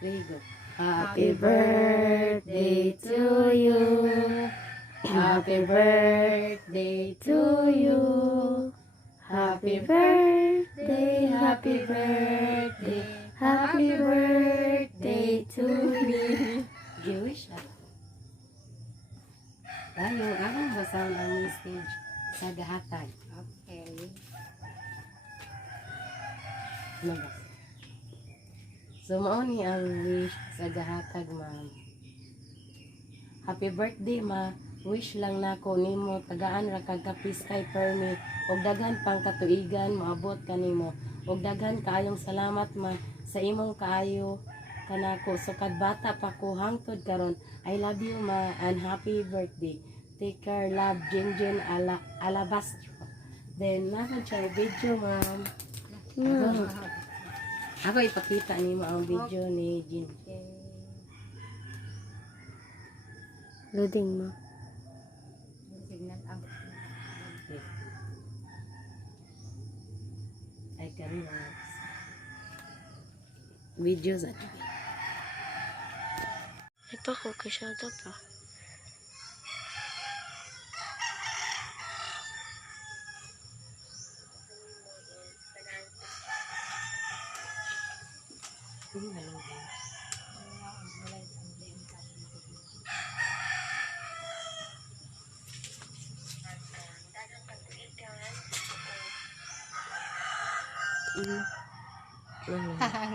3, go. Happy birthday to you. Happy birthday to you. Happy birthday, happy birthday, happy birthday to you. Jewish na. Tayo, anong basahan ang message sa gahatag? Okay. Ano ba? So, mao ni ang wish sa gahatag, ma'am. Happy birthday, ma. Wish lang nako nimo tagaan ra kag kapis kay permi og daghan pang katuigan moabot kanimo og daghan kaayong salamat ma sa imong kaayo kanako sukad bata pa ko hangtod karon. I love you ma and happy birthday. Take care, love, Jinjin Alabastro. Then nasa siya video, ma'am. Ako ipakita nimo ang video ni Jin. Okay. Loading mo. Signal out. I can videos at Ito ko kasyado pa.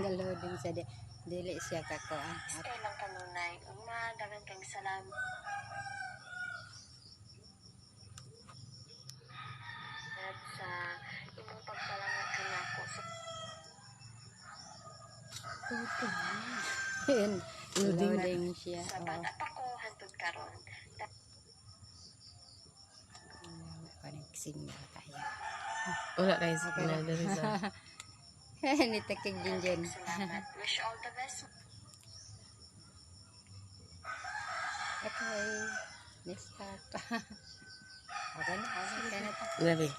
Galoding sa dili siya kakuan. Kailang kanunay, dagan kang salamat sa imong pagpalangat kanako sa Loading siya. sa bata pa ko hantod karon. Signal kaya. wala kayo sa pinadari sa Nitakig Jinjin. Salamat. Wish all the best. Okay. Next part. Okay na. Okay na to. Grabe.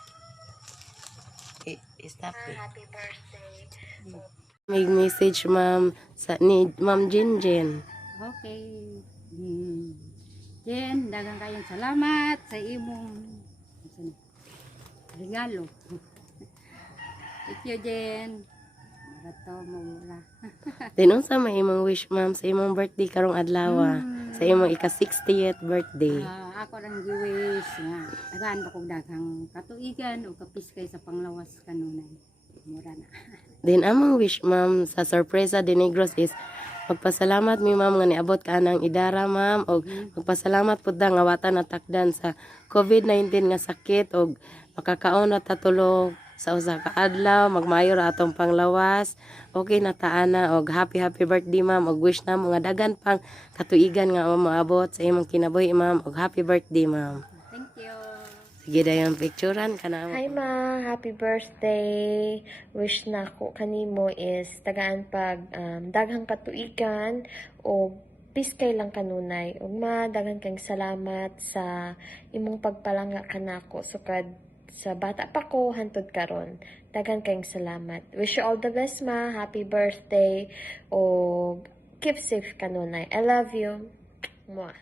Stop it. Happy birthday. May message, ma'am, sa ni Ma'am Jinjin. Okay. Jen, dagang kayong salamat sa imong regalo. Thank you, Jen. Bato mo mula. Then unsa may imong wish, ma'am, sa imong birthday karong adlaw, sa imong ika-60th birthday. Ako lang giwish nga. Dagaan ba kong daghang katuigan o kapiskay sa panglawas kanunay. Mura na. Then among wish, ma'am, sa Sorpresa de Negros is magpasalamat mi, ma'am, nga niabot ka ng idara, ma'am, og magpasalamat pud nga watan natakdan sa COVID-19 nga sakit og makakaon na tatulog sa usa ka adlaw, magmayo ra atong panglawas. Okay na taana og happy birthday, ma'am, og wish namo nga daghan pang katuigan nga moabot sa imong kinabuhi, ma'am, og happy birthday, ma'am. Thank you. Sige dayon picturean kana mo. Hi ma, happy birthday. Wish na ko kanimo is tagaan pag daghang katuigan o piskay lang kanunay. Ug ma, daghan kang salamat sa imong pagpalanga kanako sukad sa bata pa ko hantod karon. Daghan kang salamat. Wish you all the best ma. Happy birthday o keep safe kanunay. I love you. Mwah.